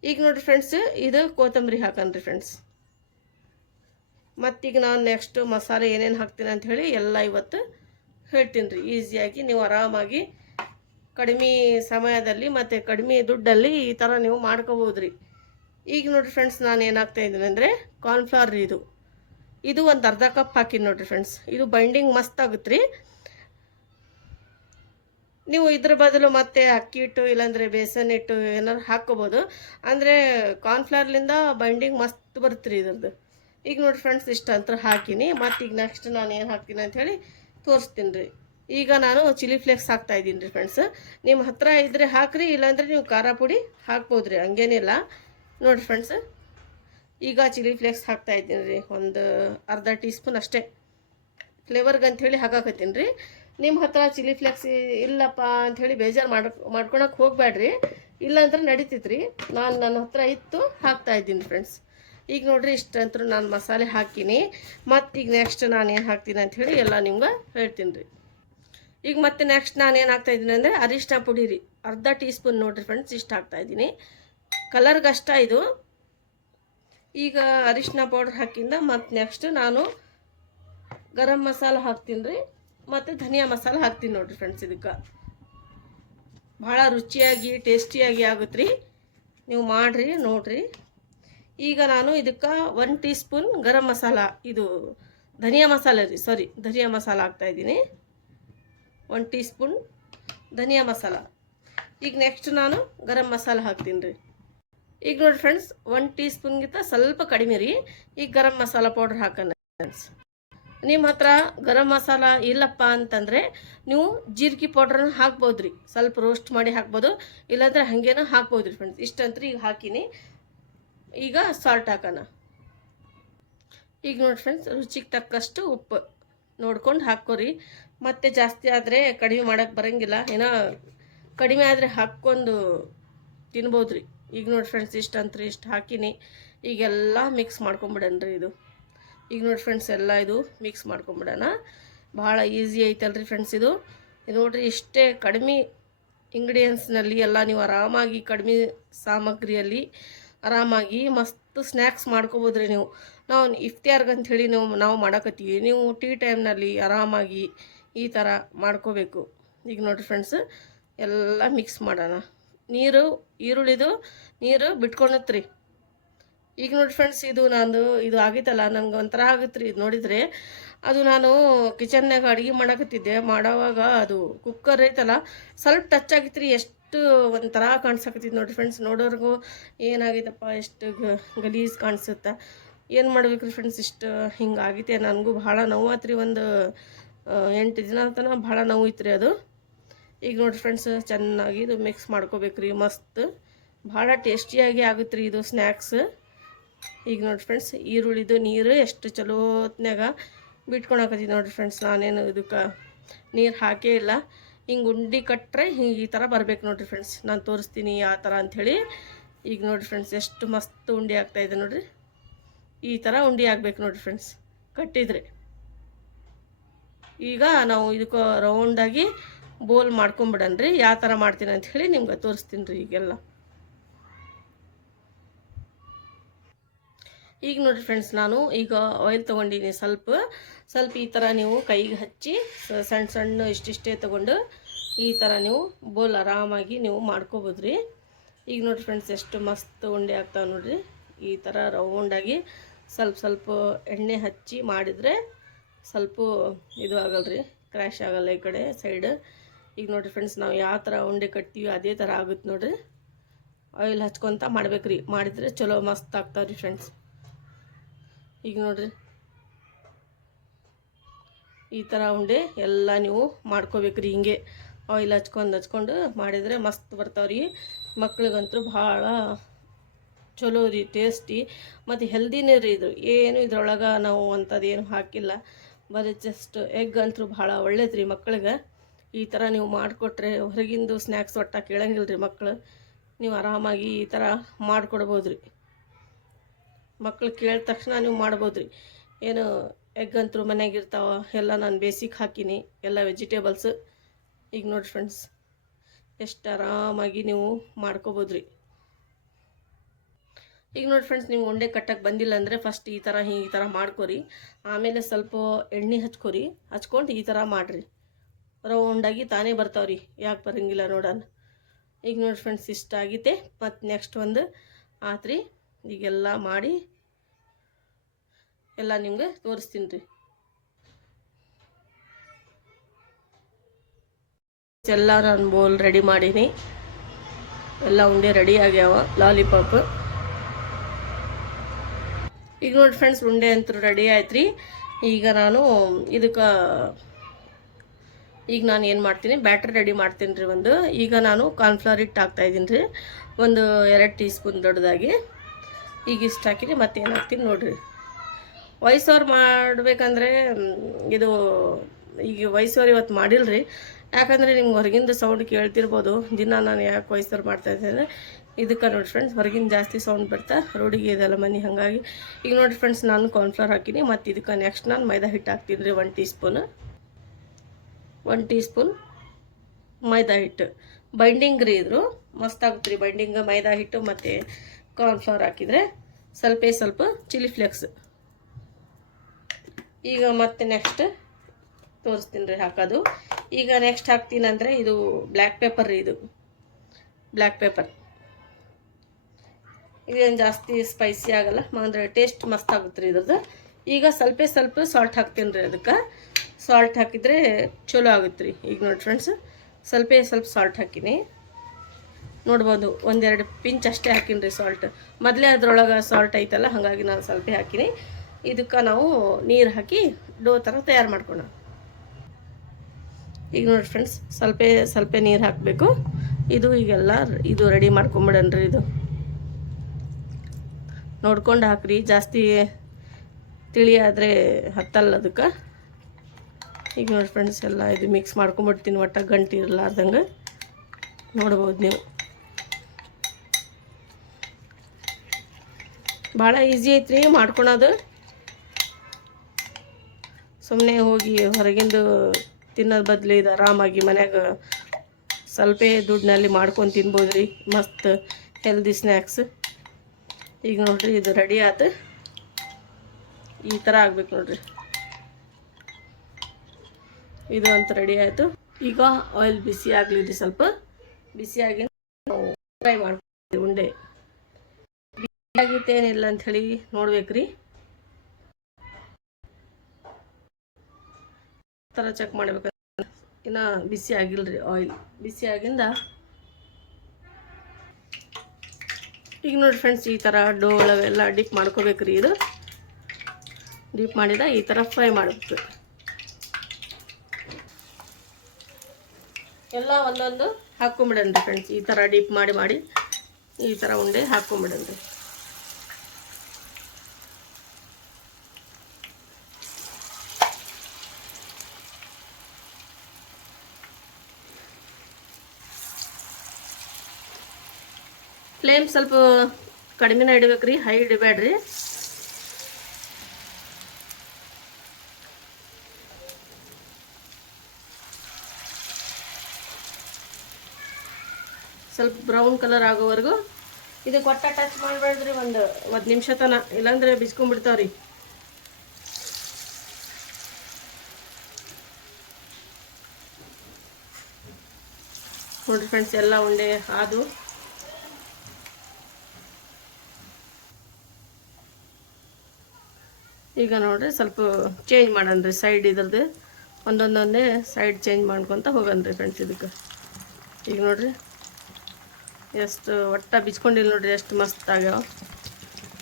ಈಗ ನೋಡಿರಿ ಫ್ರೆಂಡ್ಸ್, ಇದು ಕೊತ್ತಂಬರಿ ಹಾಕೋಣ ರೀ ಫ್ರೆಂಡ್ಸ್. ಮತ್ತೀಗ ನಾನು ನೆಕ್ಸ್ಟ್ ಮಸಾಲೆ ಏನೇನು ಹಾಕ್ತೀನಿ ಅಂತ ಹೇಳಿ ಎಲ್ಲ ಇವತ್ತು ಹೇಳ್ತೀನಿ ರೀ. ಈಸಿಯಾಗಿ ನೀವು ಆರಾಮಾಗಿ ಕಡಿಮೆ ಸಮಯದಲ್ಲಿ ಮತ್ತು ಕಡಿಮೆ ದುಡ್ಡಲ್ಲಿ ಈ ಥರ ನೀವು ಮಾಡ್ಕೋಬೋದು ರೀ. ಈಗ ನೋಡಿರಿ ಫ್ರೆಂಡ್ಸ್, ನಾನು ಏನು ಹಾಕ್ತಾ ಇದ್ದೀನಿ ಅಂದರೆ ಕಾರ್ನ್ಫ್ಲವರ್ ರೀ. ಇದು ಒಂದು ಅರ್ಧ ಕಪ್ ಹಾಕಿನಿ ನೋಡಿರಿ ಫ್ರೆಂಡ್ಸ್. ಇದು ಬೈಂಡಿಂಗ್ ಮಸ್ತ್ ಆಗುತ್ತೆ ರೀ. ನೀವು ಇದ್ರ ಬದಲು ಮತ್ತೆ ಅಕ್ಕಿ ಹಿಟ್ಟು ಇಲ್ಲಾಂದರೆ ಬೇಸನ್ ಹಿಟ್ಟು ಏನಾರು ಹಾಕ್ಕೋಬೋದು. ಅಂದರೆ ಕಾರ್ನ್ಫ್ಲವರ್ಲಿಂದ ಬೈಂಡಿಂಗ್ ಮಸ್ತ್ ಬರುತ್ತೆ ರೀ ಇದ್ರದ್ದು. ಈಗ ನೋಡಿ ಫ್ರೆಂಡ್ಸ್, ಇಷ್ಟು ಅಂತ ಹಾಕಿನಿ. ಮತ್ತು ಈಗ ನೆಕ್ಸ್ಟ್ ನಾನು ಏನು ಹಾಕ್ತೀನಿ ಅಂಥೇಳಿ ತೋರಿಸ್ತೀನಿ ರೀ. ಈಗ ನಾನು ಚಿಲ್ಲಿ ಫ್ಲೇಕ್ಸ್ ಹಾಕ್ತಾಯಿದ್ದೀನಿ ರೀ ಫ್ರೆಂಡ್ಸ್. ನಿಮ್ಮ ಹತ್ರ ಇದ್ದರೆ ಹಾಕ್ರಿ, ಇಲ್ಲಾಂದರೆ ನೀವು ಖಾರ ಪುಡಿ ಹಾಕ್ಬೋದು ರೀ, ಹಂಗೇನಿಲ್ಲ. ನೋಡಿ ಫ್ರೆಂಡ್ಸ್, ಈಗ ಚಿಲ್ಲಿ ಫ್ಲೇಕ್ಸ್ ಹಾಕ್ತಾಯಿದ್ದೀನಿ ರೀ, ಒಂದು ಅರ್ಧ ಟೀ ಸ್ಪೂನ್ ಅಷ್ಟೇ, ಫ್ಲೇವರ್ಗೆ ಅಂಥೇಳಿ ಹಾಕಾಕತ್ತೀನಿ ರೀ. ನಿಮ್ಮ ಹತ್ರ ಚಿಲ್ಲಿ ಫ್ಲೇಕ್ಸ್ ಇಲ್ಲಪ್ಪ ಅಂಥೇಳಿ ಬೇಜಾರು ಮಾಡ್ಕೊಳಕ್ಕೆ ಹೋಗಬೇಡ್ರಿ, ಇಲ್ಲಾಂದ್ರೆ ನಡೀತೈತೆ ರೀ. ನಾನು ನನ್ನ ಹತ್ರ ಇತ್ತು ಹಾಕ್ತಾಯಿದ್ದೀನಿ ಫ್ರೆಂಡ್ಸ್. ಈಗ ನೋಡಿರಿ, ಇಷ್ಟಂತೂ ನಾನು ಮಸಾಲೆ ಹಾಕಿನಿ. ಮತ್ತೀಗ ನೆಕ್ಸ್ಟ್ ನಾನು ಏನು ಹಾಕ್ತೀನಿ ಅಂಥೇಳಿ ಎಲ್ಲ ನಿಮ್ಗೆ ಹೇಳ್ತೀನಿ ರೀ. ಈಗ ಮತ್ತೆ ನೆಕ್ಸ್ಟ್ ನಾನು ಏನು ಹಾಕ್ತಾಯಿದ್ದೀನಿ ಅಂದರೆ ಅರಿಶಿನ ಪುಡಿ ರೀ, ಅರ್ಧ ಟೀ ಸ್ಪೂನ್ ನೋಡಿರಿ ಫ್ರೆಂಡ್ಸ್, ಇಷ್ಟು ಹಾಕ್ತಾಯಿದ್ದೀನಿ. ಕಲರ್ಗಷ್ಟ ಇದು. ಈಗ ಅರಿಶಿನ ಪೌಡ್ರ್ ಹಾಕಿಂದ ಮತ್ತು ನೆಕ್ಸ್ಟ್ ನಾನು ಗರಂ ಮಸಾಲ ಹಾಕ್ತೀನಿ ರೀ, ಮತ್ತು ಧನಿಯಾ ಮಸಾಲ ಹಾಕ್ತೀನಿ ನೋಡಿರಿ ಫ್ರೆಂಡ್ಸ್. ಇದಕ್ಕೆ ಭಾಳ ರುಚಿಯಾಗಿ ಟೇಸ್ಟಿಯಾಗಿ ಆಗುತ್ತೆ ರೀ, ನೀವು ಮಾಡಿರಿ ನೋಡಿರಿ. ಈಗ ನಾನು ಇದಕ್ಕೆ 1 ಟೀ ಸ್ಪೂನ್ ಗರಂ ಮಸಾಲ, ಇದು ಧನಿಯಾ ಮಸಾಲ ರೀ, ಧನಿಯಾ ಮಸಾಲ ಹಾಕ್ತಾಯಿದ್ದೀನಿ. 1 ಟೀ ಸ್ಪೂನ್ ಧನಿಯಾ ಮಸಾಲ. ಈಗ ನೆಕ್ಸ್ಟ್ ನಾನು ಗರಂ ಮಸಾಲ ಹಾಕ್ತೀನಿ ರೀ. ಈಗ ನೋಡಿ ಫ್ರೆಂಡ್ಸ್, 1 ಟೀ ಸ್ಪೂನ್ಗಿಂತ ಸ್ವಲ್ಪ ಕಡಿಮೆ ರೀ. ಈಗ ಗರಂ ಮಸಾಲ ಪೌಡ್ರ್ ಹಾಕೋಣ ಫ್ರೆಂಡ್ಸ್. ನಿಮ್ಮ ಹತ್ರ ಗರಂ ಮಸಾಲ ಇಲ್ಲಪ್ಪ ಅಂತಂದರೆ ನೀವು ಜೀರಿಗೆ ಪೌಡ್ರನ್ನ ಹಾಕ್ಬೋದು ರೀ, ಸ್ವಲ್ಪ ರೋಸ್ಟ್ ಮಾಡಿ ಹಾಕ್ಬೋದು, ಇಲ್ಲಾಂದರೆ ಹಾಗೇನೋ ಹಾಕ್ಬೋದು ರೀ ಫ್ರೆಂಡ್ಸ್. ಇಷ್ಟಂತೂ ಈಗ ಹಾಕಿನಿ. ಈಗ ಸಾಲ್ಟ್ ಹಾಕೋಣ. ಈಗ ನೋಡಿ ಫ್ರೆಂಡ್ಸ್, ರುಚಿಗೆ ತಕ್ಕಷ್ಟು ಉಪ್ಪು ನೋಡ್ಕೊಂಡು ಹಾಕ್ಕೊರಿ. ಮತ್ತೆ ಜಾಸ್ತಿ ಆದರೆ ಕಡಿಮೆ ಮಾಡೋಕ್ಕೆ ಬರೋಂಗಿಲ್ಲ, ಏನೋ ಕಡಿಮೆ ಆದರೆ ಹಾಕ್ಕೊಂಡು ತಿನ್ಬೋದು ರೀ. ಈಗ ನೋಡಿ ಫ್ರೆಂಡ್ಸ್, ಇಷ್ಟಂತ್ರಿ ಇಷ್ಟು ಹಾಕಿನಿ. ಈಗೆಲ್ಲ ಮಿಕ್ಸ್ ಮಾಡ್ಕೊಂಬಿಡೋಣ ಇದು. ಈಗ ನೋಡಿ ಫ್ರೆಂಡ್ಸ್, ಎಲ್ಲ ಇದು ಮಿಕ್ಸ್ ಮಾಡ್ಕೊಂಬಿಡೋಣ. ಭಾಳ ಈಸಿ ಐತಲ್ರಿ ಫ್ರೆಂಡ್ಸ್ ಇದು. ನೋಡಿರಿ, ಇಷ್ಟೇ ಕಡಿಮೆ ಇಂಗ್ರೀಡಿಯೆಂಟ್ಸ್ನಲ್ಲಿ ಎಲ್ಲ ನೀವು ಆರಾಮಾಗಿ ಕಡಿಮೆ ಸಾಮಗ್ರಿಯಲ್ಲಿ ಆರಾಮಾಗಿ ಮಸ್ತ್ ಸ್ನ್ಯಾಕ್ಸ್ ಮಾಡ್ಕೋಬೋದ್ರಿ ನೀವು. ನಾವು ಇಫ್ತಿಯಾರ್ಗೆ ಅಂಥೇಳಿ ನಾವು ಮಾಡೋಕತ್ತೀವಿ, ನೀವು ಟೀ ಟೈಮ್ನಲ್ಲಿ ಆರಾಮಾಗಿ ಈ ಥರ ಮಾಡ್ಕೋಬೇಕು. ಈಗ ನೋಡಿರಿ ಫ್ರೆಂಡ್ಸ್, ಎಲ್ಲ ಮಿಕ್ಸ್ ಮಾಡೋಣ. ಈರುಳ್ಳಿದು ನೀರು ಬಿಟ್ಕೊಳತ್ರಿ. ಈಗ ನೋಡಿ ಫ್ರೆಂಡ್ಸ್, ಇದು ಆಗಿತ್ತಲ್ಲ, ನನಗೆ ಒಂಥರ ಆಗುತ್ತೆ ರೀ ಇದು ನೋಡಿದರೆ. ಅದು ನಾನು ಕಿಚನ್ನಾಗ ಅಡುಗೆ ಮಾಡೋವಾಗ ಅದು ಕುಕ್ಕರ್ ಐತಲ್ಲ, ಸ್ವಲ್ಪ ಟಚ್ ಆಗಿತ್ತು ರೀ, ಎಷ್ಟು ಒಂಥರ ಕಾಣಿಸಕತ್ತಿದ್ದು ನೋಡಿರಿ ಫ್ರೆಂಡ್ಸ್. ನೋಡೋರ್ಗೂ ಏನಾಗಿತ್ತಪ್ಪ, ಎಷ್ಟು ಗಲೀಜು ಕಾಣಿಸುತ್ತಾ, ಏನು ಮಾಡ್ಬೇಕು ರೀ ಫ್ರೆಂಡ್ಸ್, ಇಷ್ಟು ಹಿಂಗಾಗಿತ್ತೆ. ನನಗೂ ಭಾಳ ನೋವಾಯ್ತು ರೀ, ಒಂದು 8 ದಿನ ತನಕ ಭಾಳ ನೋವಿತ್ತು ರೀ ಅದು. ಈಗ ನೋಡಿರಿ ಫ್ರೆಂಡ್ಸ್, ಚೆನ್ನಾಗಿ ಇದು ಮಿಕ್ಸ್ ಮಾಡ್ಕೋಬೇಕು ರೀ, ಮಸ್ತ್ ಭಾಳ ಟೇಸ್ಟಿಯಾಗಿ ಆಗುತ್ತೆ ರೀ ಇದು ಸ್ನ್ಯಾಕ್ಸ್. ಈಗ ನೋಡಿರಿ ಫ್ರೆಂಡ್ಸ್ ಈರುಳ್ಳಿದು ನೀರು ಎಷ್ಟು ಚಲೋ ಹೊತ್ನ್ಯಾಗ ಬಿಟ್ಕೊಳಕತ್ತೀನಿ ನೋಡಿರಿ ಫ್ರೆಂಡ್ಸ್. ನಾನೇನು ಇದಕ್ಕೆ ನೀರು ಹಾಕೇ ಇಲ್ಲ. ಹಿಂಗೆ ಉಂಡೆ ಕಟ್ಟರೆ ಹಿಂಗೆ ಈ ಥರ ಬರ್ಬೇಕು ನೋಡಿರಿ ಫ್ರೆಂಡ್ಸ್. ನಾನು ತೋರಿಸ್ತೀನಿ ಯಾವ ಥರ ಅಂಥೇಳಿ. ಈಗ ನೋಡಿರಿ ಫ್ರೆಂಡ್ಸ್ ಎಷ್ಟು ಮಸ್ತ್ ಉಂಡೆ ಆಗ್ತಾಯಿದೆ ನೋಡಿರಿ. ಈ ಥರ ಉಂಡೆ ಆಗ್ಬೇಕು ನೋಡಿರಿ ಫ್ರೆಂಡ್ಸ್ ಕಟ್ಟಿದರೆ. ಈಗ ನಾವು ಇದಕ್ಕೆ ರೌಂಡಾಗಿ ಬೋಲ್ ಮಾಡ್ಕೊಂಬಿಡನ್ರಿ. ಯಾವ ಥರ ಮಾಡ್ತೀನಿ ಅಂಥೇಳಿ ನಿಮ್ಗೆ ತೋರಿಸ್ತೀನಿ ರೀ ಈಗೆಲ್ಲ. ಈಗ ನೋಡಿರಿ ಫ್ರೆಂಡ್ಸ್ ನಾನು ಈಗ ಆಯಿಲ್ ತೊಗೊಂಡಿನಿ ಸ್ವಲ್ಪ ಈ ಥರ ನೀವು ಕೈಗೆ ಹಚ್ಚಿ ಸಣ್ಣ ಸಣ್ಣ ಇಷ್ಟಿಷ್ಟೇ ತೊಗೊಂಡು ಈ ಥರ ನೀವು ಬೋಲ್ ಆರಾಮಾಗಿ ನೀವು ಮಾಡ್ಕೋಬೋದು ರೀ. ಈಗ ನೋಡಿರಿ ಫ್ರೆಂಡ್ಸ್ ಎಷ್ಟು ಮಸ್ತ್ ಉಂಡೆ ಆಗ್ತಾವೆ ನೋಡಿರಿ. ಈ ಥರ ರೌಂಡಾಗಿ ಸ್ವಲ್ಪ ಎಣ್ಣೆ ಹಚ್ಚಿ ಮಾಡಿದರೆ ಸ್ವಲ್ಪ ಇದು ಆಗಲ್ರಿ, ಕ್ರ್ಯಾಶ್ ಆಗಲ್ಲ ಈ ಕಡೆ ಸೈಡ್. ಈಗ ನೋಡಿರಿ ಫ್ರೆಂಡ್ಸ್ ನಾವು ಯಾವ ಥರ ಉಂಡೆ ಕಟ್ತೀವಿ ಅದೇ ಥರ ಆಗುತ್ತೆ ನೋಡಿರಿ. ಆಯಿಲ್ ಹಚ್ಕೊತ ಮಾಡ್ಬೇಕ್ರಿ, ಮಾಡಿದರೆ ಚಲೋ ಮಸ್ತ್ ಆಗ್ತಾವ್ರಿ ಫ್ರೆಂಡ್ಸ್. ಈಗ ನೋಡಿರಿ ಈ ಥರ ಉಂಡೆ ಎಲ್ಲ ನೀವು ಮಾಡ್ಕೋಬೇಕ್ರಿ. ಹಿಂಗೆ ಆಯಿಲ್ ಹಚ್ಕೊಂಡು ಮಾಡಿದರೆ ಮಸ್ತ್ ಬರ್ತಾವ್ರಿ. ಮಕ್ಳಿಗಂತೂ ಭಾಳ ಚಲೋ ರೀ, ಟೇಸ್ಟಿ ಮತ್ತು ಹೆಲ್ದಿನೇ ರೀ ಇದು. ಏನು ಇದ್ರೊಳಗೆ ನಾವು ಅಂಥದ್ದು ಏನು ಹಾಕಿಲ್ಲ, ಬರೀ ಜಸ್ಟ್ ಎಗ್ ಅಂತೂ ಭಾಳ ಒಳ್ಳೇದು ರೀ ಮಕ್ಳಿಗೆ. ಈ ಥರ ನೀವು ಮಾಡಿಕೊಟ್ರೆ ಹೊರಗಿಂದು ಸ್ನ್ಯಾಕ್ಸ್ ಒಟ್ಟ ಕೇಳಂಗಿಲ್ಲ ರೀ ಮಕ್ಕಳು. ನೀವು ಆರಾಮಾಗಿ ಈ ಥರ ಮಾಡಿಕೊಡ್ಬೋದು ರೀ. ಮಕ್ಳು ಕೇಳಿದ ತಕ್ಷಣ ನೀವು ಮಾಡ್ಬೋದು ರೀ. ಏನು ಎಗ್ ಅಂತೂ ಮನೆಯಾಗಿರ್ತಾವ, ಎಲ್ಲ ನಾನು ಬೇಸಿಕ್ ಹಾಕೀನಿ ಎಲ್ಲ ವೆಜಿಟೇಬಲ್ಸ್. ಈಗ ನೋಡಿ ಫ್ರೆಂಡ್ಸ್ ಎಷ್ಟು ಆರಾಮಾಗಿ ನೀವು ಮಾಡ್ಕೋಬೋದು ರೀ. ಈಗ ನೋಡಿ ಫ್ರೆಂಡ್ಸ್ ನೀವು ಉಂಡೆ ಕಟ್ಟಕ್ಕೆ ಬಂದಿಲ್ಲ ಅಂದರೆ ಫಸ್ಟ್ ಈ ಥರ ಮಾಡ್ಕೊರಿ. ಆಮೇಲೆ ಸ್ವಲ್ಪ ಎಣ್ಣೆ ಹಚ್ಕೊಂಡು ಈ ಥರ ಮಾಡಿರಿ. ರೌಂಡಾಗಿ ತಾನೇ ಬರ್ತಾವ್ರಿ, ಯಾಕೆ ಬರೋಂಗಿಲ್ಲ ನೋಡೋಣ. ಈಗ ನೋಡಿ ಫ್ರೆಂಡ್ಸ್ ಇಷ್ಟ ಆಗೈತೆ. ಮತ್ತು ನೆಕ್ಸ್ಟ್ ಒಂದು ಆತ್ರಿ. ಈಗೆಲ್ಲ ಮಾಡಿ ಎಲ್ಲ ನಿಮ್ಗೆ ತೋರಿಸ್ತೀನಿ ರೀ. ಎಲ್ಲ ನಾನು ಬೋಲ್ ರೆಡಿ ಮಾಡೀನಿ, ಎಲ್ಲ ಉಂಡೆ ರೆಡಿ ಆಗ್ಯಾವ ಲಾಲಿಪಾಪ್. ಈಗ ನೋಡಿ ಫ್ರೆಂಡ್ಸ್ ಉಂಡೆ ಅಂತೂ ರೆಡಿ ಆಯ್ತು ರೀ. ಈಗ ನಾನು ಇದಕ್ಕೆ ನಾನು ಏನು ಮಾಡ್ತೀನಿ, ಬ್ಯಾಟ್ರಿ ರೆಡಿ ಮಾಡ್ತೀನಿ ರೀ. ಈಗ ನಾನು ಕಾರ್ನ್ಫ್ಲವರ್ ಹಿಟ್ಟು ಹಾಕ್ತಾಯಿದ್ದೀನಿ ರೀ, ಒಂದು 2 ಟೀ ಸ್ಪೂನ್ ದೊಡ್ಡದಾಗಿ. ಈಗ ಇಷ್ಟು ಹಾಕಿರಿ. ಮತ್ತೇನು ಹಾಕ್ತೀನಿ ನೋಡಿರಿ. ವಾಯ್ಸ್ ಓವರ್ ಮಾಡಬೇಕಂದ್ರೆ ಇದು ಈಗ ವಾಯ್ಸ್ ಓವರ್ ಇವತ್ತು ಮಾಡಿಲ್ಲ ರೀ, ಯಾಕಂದರೆ ನಿಮ್ಗೆ ಹೊರಗಿಂದ ಸೌಂಡ್ ಕೇಳ್ತಿರ್ಬೋದು. ದಿನ ನಾನು ಯಾಕೆ ವಾಯ್ಸ್ ಓವರ್ ಮಾಡ್ತಾಯಿದ್ದೆ ಇದಕ್ಕೆ ನೋಡಿ ಫ್ರೆಂಡ್ಸ್, ಹೊರಗಿನ ಜಾಸ್ತಿ ಸೌಂಡ್ ಬರ್ತಾ, ರೋಡಿಗೆ ಇದೆಲ್ಲ ಮನೆ, ಹಾಗಾಗಿ. ಈಗ ನೋಡಿ ಫ್ರೆಂಡ್ಸ್ ನಾನು ಕಾರ್ನ್ಫ್ಲವರ್ ಹಾಕಿನಿ. ಮತ್ತು ಇದಕ್ಕೆ ನೆಕ್ಸ್ಟ್ ನಾನು ಮೈದಾ ಹಿಟ್ಟು ಹಾಕ್ತೀನಿ ರೀ. 1 ಟೀ ಸ್ಪೂನ್ ಮೈದಾ ಹಿಟ್ಟು. ಬೈಂಡಿಂಗ್ ರೀ ಇದ್ರು ಮಸ್ತ್ ಆಗುತ್ತೆ ರೀ ಬೈಂಡಿಂಗ್. ಮೈದಾ ಹಿಟ್ಟು ಮತ್ತು ಕಾರ್ನ್ಫ್ಲವರ್ ಹಾಕಿದರೆ ಸ್ವಲ್ಪ ಚಿಲ್ಲಿ ಫ್ಲೇಕ್ಸ್. ಈಗ ಮತ್ತೆ ನೆಕ್ಸ್ಟ್ ತೋರಿಸ್ತೀನಿ ರೀ ಹಾಕೋದು. ಈಗ ನೆಕ್ಸ್ಟ್ ಹಾಕ್ತೀನಂದರೆ ಇದು ಬ್ಲ್ಯಾಕ್ ಪೆಪ್ಪರ್ ರೀ. ಇದು ಬ್ಲ್ಯಾಕ್ ಪೆಪ್ಪರ್ ಇದೇನು ಜಾಸ್ತಿ ಸ್ಪೈಸಿ ಆಗಲ್ಲ, ಅಂದರೆ ಟೇಸ್ಟ್ ಮಸ್ತ್ ಆಗುತ್ತೆ ರೀ ಇದ್ರದ್ದು. ಈಗ ಸ್ವಲ್ಪ ಸಾಲ್ಟ್ ಹಾಕ್ತೀನಿ ರೀ. ಅದಕ್ಕೆ ಸಾಲ್ಟ್ ಹಾಕಿದರೆ ಚಲೋ ಆಗುತ್ತೆ ರೀ. ಈಗ ನೋಡಿ ಫ್ರೆಂಡ್ಸ್ ಸ್ವಲ್ಪ ಸಾಲ್ಟ್ ಹಾಕಿನಿ, ನೋಡ್ಬೋದು. 1-2 ಪಿಂಚ್ ಅಷ್ಟೇ ಹಾಕಿನಿ ರೀ ಸಾಲ್ಟ್. ಮೊದಲೇ ಅದ್ರೊಳಗೆ ಸಾಲ್ಟ್ ಐತಲ್ಲ, ಹಾಗಾಗಿ ನಾನು ಸ್ವಲ್ಪ ಹಾಕಿನಿ. ಇದಕ್ಕೆ ನಾವು ನೀರು ಹಾಕಿ ಡೋ ಥರ ತಯಾರು ಮಾಡ್ಕೊಳ್ಳೋಣ. ಈಗ ನೋಡಿ ಫ್ರೆಂಡ್ಸ್ ಸ್ವಲ್ಪ ನೀರು ಹಾಕಬೇಕು. ಈಗೆಲ್ಲ ಇದು ರೆಡಿ ಮಾಡ್ಕೊಂಬಿಡನ್ರಿ. ಇದು ನೋಡ್ಕೊಂಡು ಹಾಕ್ರಿ, ಜಾಸ್ತಿ ತಿಳಿಯಾದರೆ ಹತ್ತಲ್ಲ ಅದಕ್ಕೆ. ಈಗ ನೋಡಿ ಫ್ರೆಂಡ್ಸ್ ಎಲ್ಲ ಇದು ಮಿಕ್ಸ್ ಮಾಡ್ಕೊಂಬಿಡ್ತೀನಿ, ಒಟ್ಟ ಗಂಟು ಇರಲಾರ್ದಂಗೆ. ನೋಡ್ಬೋದು ನೀವು, ಭಾಳ ಈಸಿ ಐತ್ರಿ ಮಾಡ್ಕೊಳೋದು. ಸುಮ್ಮನೆ ಹೋಗಿ ಹೊರಗಿಂದು ತಿನ್ನೋದು ಬದಲು ಇದು ಆರಾಮಾಗಿ ಮನ್ಯಾಗ ಸ್ವಲ್ಪ ದುಡ್ಡಿನಲ್ಲಿ ಮಾಡ್ಕೊಂಡು ತಿನ್ಬೋದು ರೀ, ಮಸ್ತ್ ಹೆಲ್ದಿ ಸ್ನ್ಯಾಕ್ಸ್. ಈಗ ನೋಡಿರಿ ಇದು ರೆಡಿ ಆಯ್ತು. ಈ ಥರ ಆಗ್ಬೇಕು ನೋಡಿರಿ. ಇದು ಅಂತ ರೆಡಿ ಆಯಿತು. ಈಗ ಆಯಿಲ್ ಬಿಸಿ ಆಗಲಿ ರೀ, ಸ್ವಲ್ಪ ಬಿಸಿಯಾಗಿ ಫ್ರೈ ಮಾಡ್ತೀವಿ ಉಂಡೆ. ಬಿಸಿಯಾಗಿತ್ತೇನಿಲ್ಲ ಅಂಥೇಳಿ ನೋಡ್ಬೇಕ್ರಿ. ಥರ ಚೆಕ್ ಮಾಡ್ಬೇಕಂದ್ರೆ ಇನ್ನು ಬಿಸಿ ಆಗಿಲ್ಲ ರೀ ಆಯಿಲ್. ಬಿಸಿ ಆಗಿಂದ ಈಗ ನೋಡಿ ಫ್ರೆಂಡ್ಸ್ ಈ ಥರ ಡೋ ಒಳಗೆಲ್ಲ ಡಿಪ್ ಮಾಡ್ಕೋಬೇಕ್ರಿ. ಇದು ಡಿಪ್ ಮಾಡಿದ ಈ ಥರ ಫ್ರೈ ಮಾಡಬೇಕು. ಎಲ್ಲ ಒಂದೊಂದು ಹಾಕ್ಕೊಂಬಿಡನ್ರಿ ಫ್ರೆಂಡ್ಸ್. ಈ ಥರ ಡಿಪ್ ಮಾಡಿ ಈ ಥರ ಉಂಡೆ ಹಾಕ್ಕೊಂಬಿಡನ್ರಿ. ಫ್ಲೇಮ್ ಸ್ವಲ್ಪ ಕಡಿಮೆನ ಇಡಬೇಕ್ರಿ, ಹೈ ಇಡಬೇಡ್ರಿ. ಸ್ವಲ್ಪ ಬ್ರೌನ್ ಕಲರ್ ಆಗೋವರೆಗೂ ಇದು ಕೊಟ್ಟ ಟಚ್ ಮಾಡಬೇಡ್ರಿ ಒಂದು ನಿಮಿಷ ತನ, ಇಲ್ಲಾಂದ್ರೆ ಬಿಚ್ಕೊಂಡ್ಬಿಡ್ತಾವ್ರಿ. ನೋಡಿರಿ ಫ್ರೆಂಡ್ಸ್, ಎಲ್ಲ ಉಂಡೆ ಅದು ಈಗ ನೋಡ್ರಿ ಸ್ವಲ್ಪ ಚೇಂಜ್ ಮಾಡನ್ರಿ ಸೈಡ್, ಇದ್ರದ್ದು ಒಂದೊಂದೊಂದೇ ಸೈಡ್ ಚೇಂಜ್ ಮಾಡ್ಕೊತ ಹೋಗನ್ರಿ ಫ್ರೆಂಡ್ಸ್. ಇದಕ್ಕೆ ಈಗ ನೋಡ್ರಿ ಎಷ್ಟು ಒಟ್ಟ ಬಿಚ್ಕೊಂಡಿಲ್ಲ ನೋಡ್ರಿ, ಎಷ್ಟು ಮಸ್ತ್ ಆಗ್ಯಾವ.